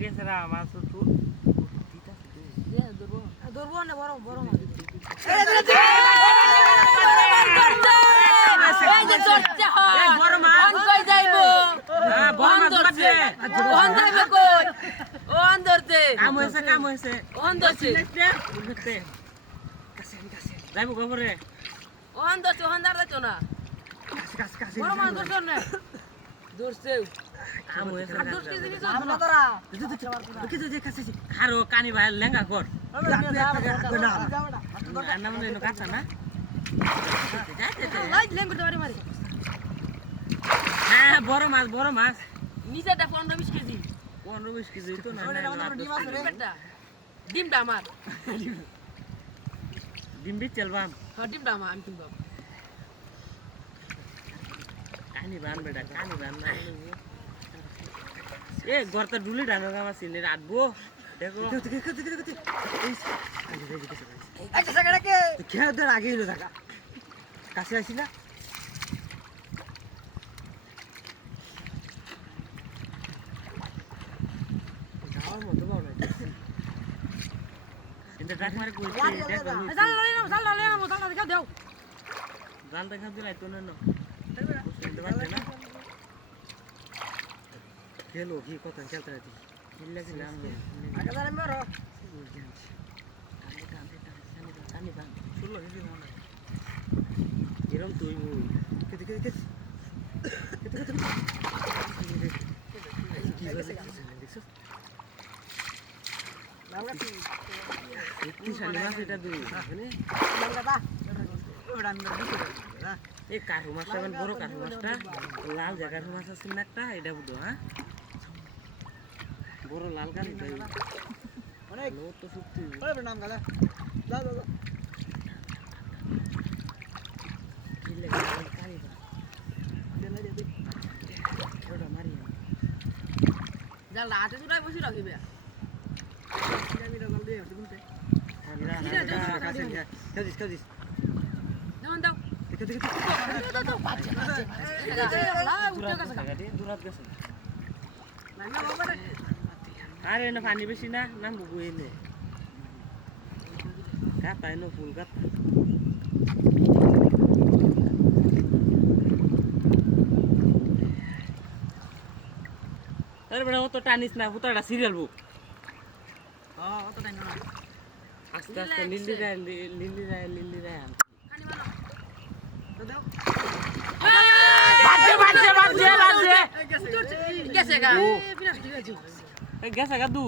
গেছে রা মাছ তো ধরবো না বড় বড় মাছ এই যে ধরতে হয় বড় মাছ অন কই যাইবো হ্যাঁ বড় মাছ ধরছে অন যাইবো কই অন ধরতে কাম হয়েছে অন ধরছে যাইবো খবরে অন ধরছে অন ধরতে না বড় মাছ ধরছ না ধরছে কাম হয়েছে আর 10 কেজি নিছ না তোরা খারো কানি ভাই লেঙ্গা কর না মানে কাঁচা না লাইট লেং করতে পারি মারি হ্যাঁ বড় মাছ নিচেটা 15-20 কেজি 15-20 কেজি তো না পেটটা ডিমটা আমার ডিম বিচ চলবাম হ্যাঁ ডিমটা আমার আমি কিনবো কানি বান বেটা কানি বান না এ গর্তা ডুলি ডানো গামা সিনে আটবো দেখো একটা জায়গাটাকে খেয়ে ধর আগে এলো থাকা কাছে আসিলা যাওয়ার মতো পাও না কিন্তু ডাক মারে কইছে দেখো জাল লই না জাল দেখা দাও জাল দেখা দিলাই তো না বুঝতে পারছ না খেলো কি কথা খেলতে রাখি লাগছিলাম আগে জানেন বড় কানি বান শুনলো কিছু মনে এরম তুই কেটে কেটে কেটে কি হয়েছে দেখছো শক্তিশালী মাছ এটা দুই দাদা এই কাঠু মাছটা মানে বড় কাঠু মাছটা লাল যে কাঠু মাছ আছে না একটা এটা বুঝো হ্যাঁ বড় লাল কাঠু অনেক লোক তো শক্তি ওরে নাম গাদা দাও দাও কিলে কানি বা ওটা মারি যা লাতে চুরাই বসি রাখিবে কাজিস কাজিস যেমন দাও দেখো দেখো দাও বাচ্চা দূরাত গেছে না বাবা রে আরে না পানি বেশি না নাম বুবু এনে কাটাই নো ফুল কাটা আরে বড় তো টানিস না পুতাটা সিরিয়াল বুক হ্যাঁ অত টাইম না আস্তে আস্তে লিলি রায় খানি মারো তো দাও বাজে গেছে গা বিরাট ঠিক আছে গেছে গাদু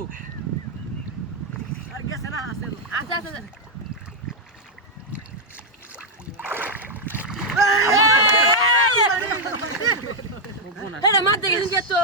আর গেছে না আছে আচ্ছা আচ্ছা বুবু না এটা মার দেখে তো